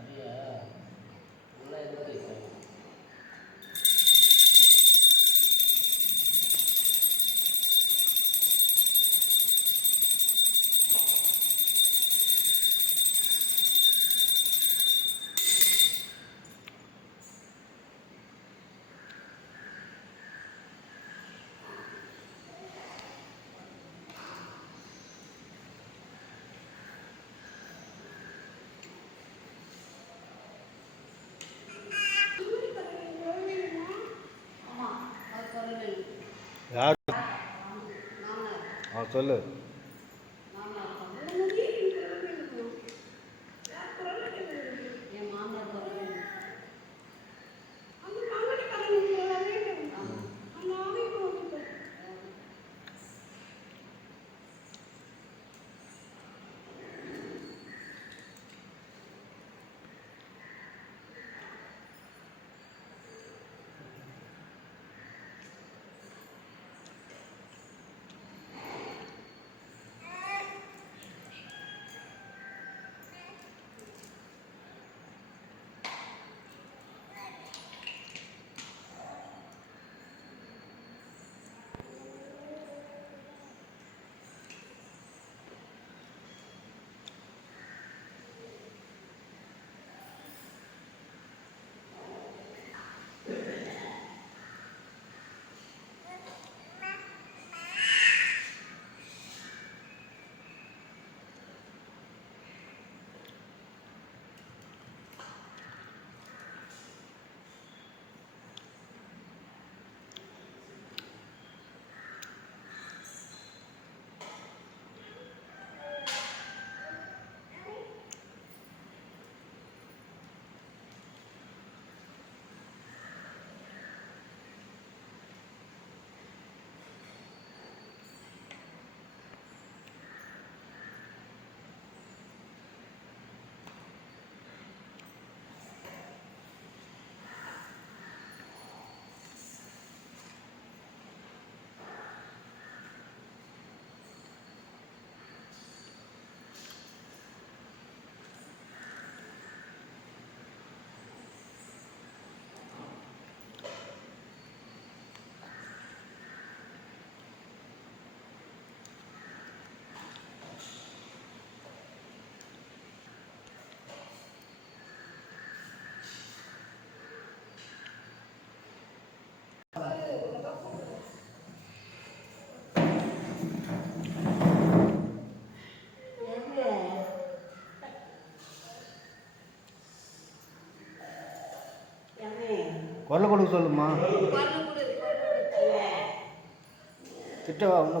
அறிய চলে? கொல்ல கொடுக்க சொல்லுமா திட்டவா உன்னை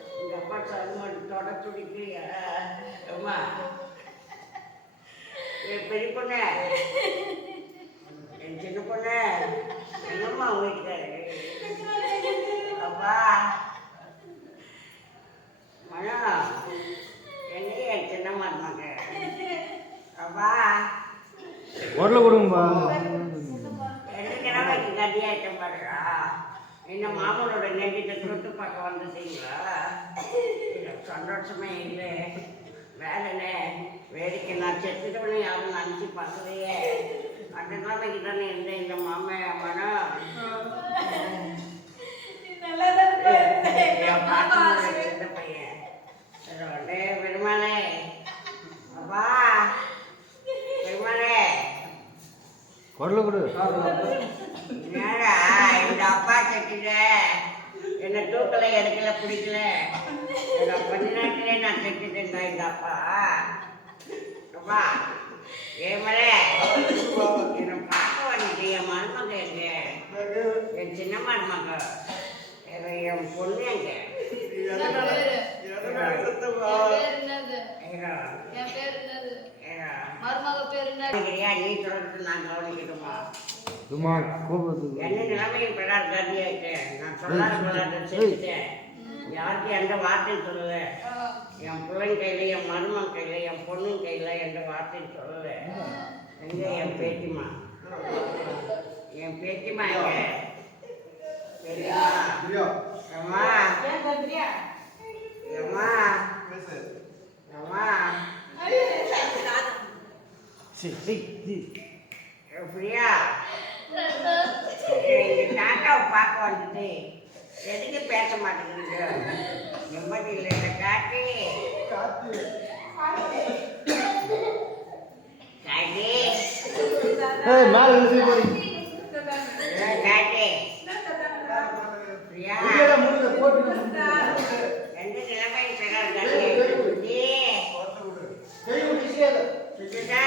எங்கள் அப்பா சருமம் தொட துடிக்கலையா அம்மா. என் பெரிய பொண்ணு. என் சின்ன பொண்ணு. என்னம்மா வீட்டுக்காரு அப்பா. மனம் என்னையே என் சின்ன மருமக. அப்பா. குரலை கொடுங்கப்பா. ரெண்டு கிழமைக்கு கட்டியாயிட்டம் பாருடா? என்ன மாமனோட நெஞ்சிட்ட தொட்டு பார்க்க வந்துட்டீங்களா சந்தோஷமே இல்லை. வேலைண்ணே வேடிக்கை நான் செத்துட்டோன்னு யாரும் நினச்சி பார்க்கலையே. அந்த கிழமைக்கு தானே இருந்தேன். இந்த மாமன் மனம் சின்ன பையன். டே பெருமாளே. அப்பா. பெருமாளே. குரலை கொடு. என்னடா இந்த அப்பா கட்டில என்ன தூக்கல எடுக்கல பிடிக்கல. நேரத்திலே நான் கட்டிட்டேங்க இந்த அப்பா. அப்பா ஏமலே என்னை பார்க்க வந்துட்டு என் மருமக எங்க? என் சின்ன மருமக. என் பொண்ணு எங்க? நீ சொல்றது நான் கவனிக்கணுமா சும்மா என்ன நிலைமையும் பெறார் கதியாயிட்டேன் நான் சொல்லாத சொல்லாத செஞ்சுட்டேன். யாருக்கும் எந்த வார்த்தையும் சொல்லல என் பிள்ளைங்க கையில என் மருமன் கையில என் பொண்ணுங்க கையில எந்த வார்த்தையும் சொல்லல. எங்க என் பேத்திமா என் பேத்திமா எங்க? பேத்திமா அம்மா அம்மா அம்மா சரி சரி எப்படியா எங்க தாத்தாவை பார்க்க வந்துட்டு எதுக்கு பேச மாட்டேங்குது நிம்மதி இல்லை இந்த காட்டி. காட்டி. ஏய் போறீங்க ஏ, காட்டி பிரியா முடியல போட்டு எந்த நிலைமை பெறார் காட்டி சுஜிதா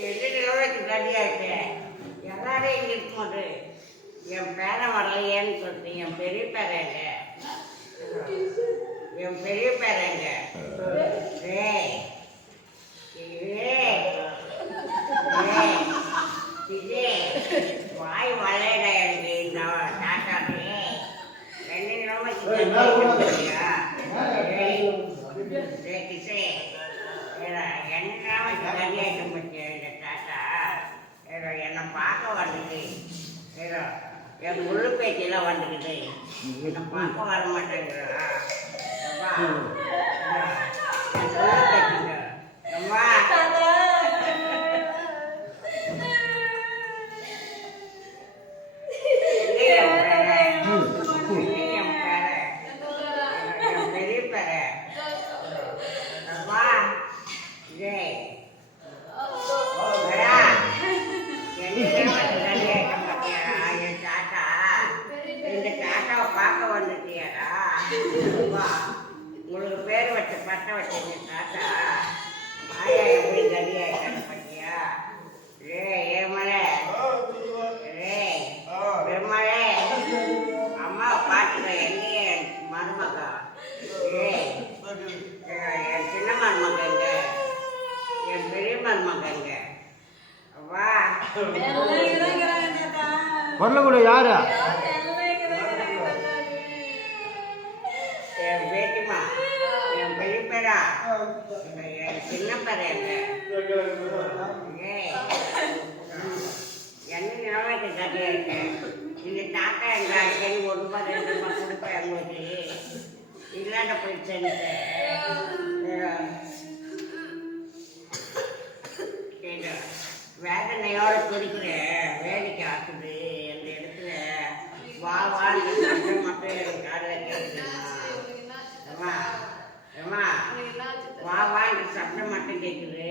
எந்த நிலைமைக்கு காட்டியாச்சு எல்லாரும் இங்க இருக்கும்போது என் பேரன் வரலையேன்னு சொல்லிட்டு என் பெரிய பேரங்க என் பெரிய பேரங்க டேய் டேய் டேய் விஜய், வாய் வளையடா எனக்கு இந்த டாட்டாக்கு ரெண்டு நிலைமைக்கு ஏய், மேல போடாத. காட்டியா டேய் டேய் கிஷே ஏடா, என்ன பார்க்க வந்துட்டு ஏதோ என் முழு பேச்செல்லாம் வந்துக்கிட்டு பார்க்க வர மாட்டேங்கிறா கொடுப்பேன் உங்களுக்கு. இல்லாத போயிடுச்சு வேதனையோட குறிக்கிறேன் அம்மா வா வான்ற சத்தம் மட்டும் கேட்குது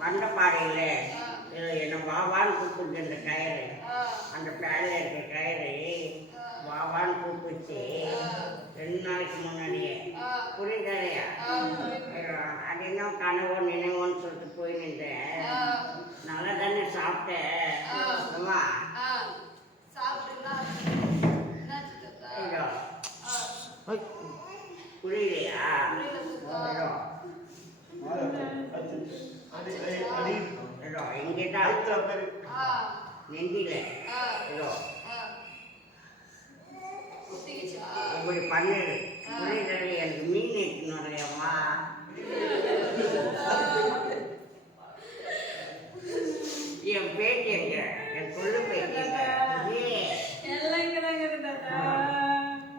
வந்த பாடையில் என்ன வா வான்னு கூப்பிடுது அந்த கயிறு அந்த பேரில் இருக்கிற கயிறு வா. வான்னு கூப்பிடுச்சு ரெண்டு நாளைக்கு முன்னாடியே புரியுதாலையா கனவோ நினைவோன்னு இங்கேதான் நெஞ்சில. ஐயோ இப்படி பண்ணிடு எனக்கு மீன் எடுக்கணும்